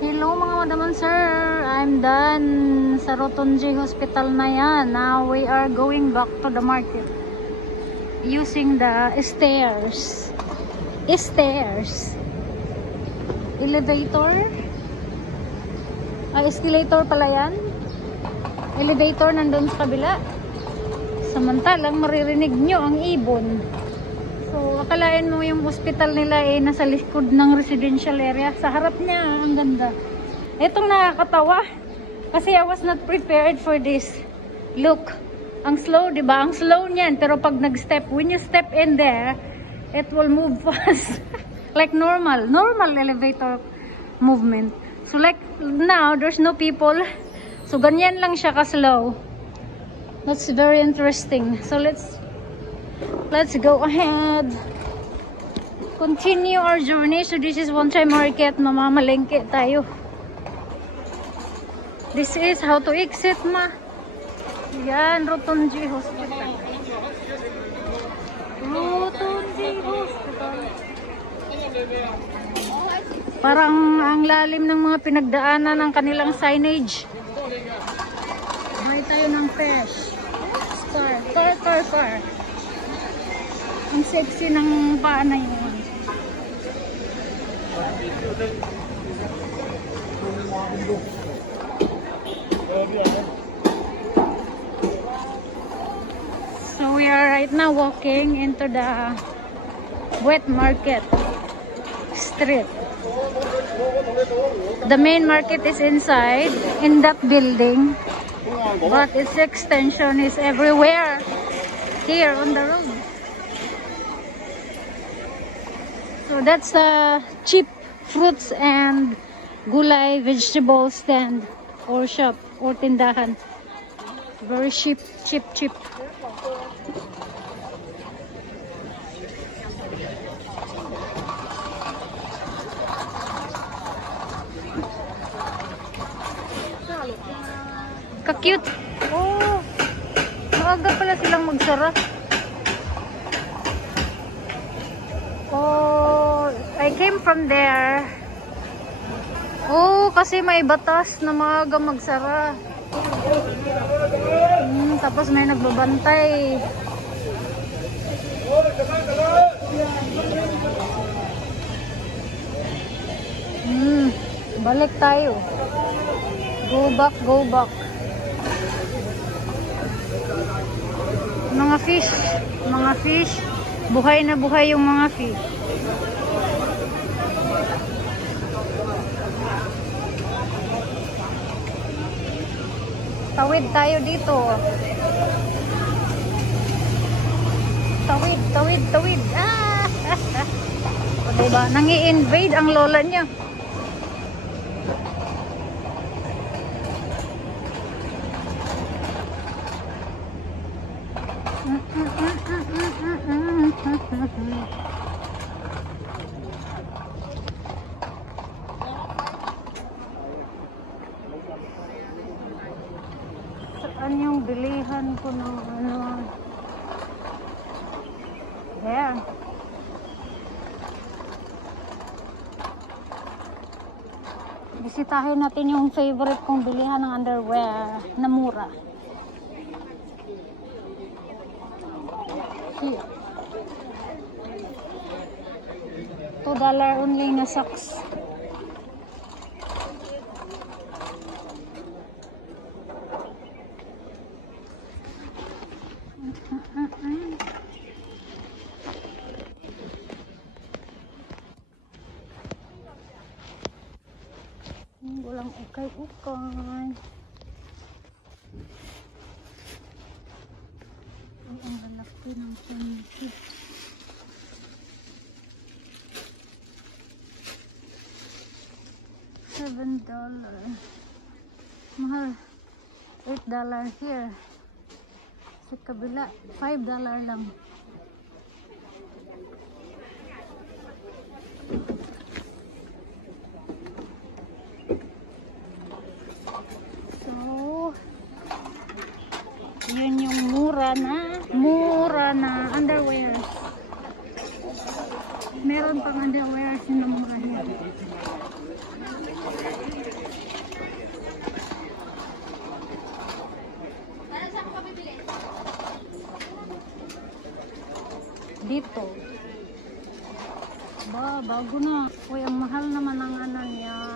Hello mga madam and sir, I'm done sa Rotonji Hospital na yan. Now we are going back to the market using the stairs. Elevator? Escalator pala yan. Elevator nandun sa kabila. Samantalang maririnig nyo ang ibon. So, akalain mo yung hospital nila nasa likod ng residential area. Sa harap niya, ang ganda. Itong nakakatawa. Kasi I was not prepared for this. Look, ang slow, di ba? Ang slow niyan. Pero pag nag-step, when you step in there, it will move fast. Like normal elevator movement. So like now, there's no people. So, ganyan lang siya ka-slow. That's very interesting. So, let's go ahead. Continue our journey. So this is One Chai Market. Mamamalengke tayo. This is how to exit ma. Yan, Rotonji Hospital. Rotonji Hospital. Parang ang lalim ng mga pinagdaanan ng kanilang signage. Buy tayo ng fish. Car. Ang sexy ng paa na yun. So we are right now walking into the wet market street. The main market is inside in that building, but its extension is everywhere here on the road. So that's a cheap fruits and gulay vegetable stand or shop or tindahan. Very cheap. Ka-cute. Oh, maaga pala silang magsara. Oh, I came from there. Oh, kasi may batas na maaga magsara. Tapos may nagbabantay. Balik tayo. Go back. Mga fish. Buhay na buhay yung mga fish. Tawid tayo dito. Tawid. O diba? Nangi-invade ang lola niya. Saan yung bilihan ko ng ano? There. Bisitahin natin yung favorite kong bilihan ng underwear na mura. Here. $2 only na socks. Walang ukay-ukay. Ang lalaki ng panty. $7. Mahal. $8 here. Sa kabila, $5 lang. Yun yung mura na underwear. Meron pang underwear na mura yan. dito. Ba, bago na. Uy, ang mahal naman ang ano niya.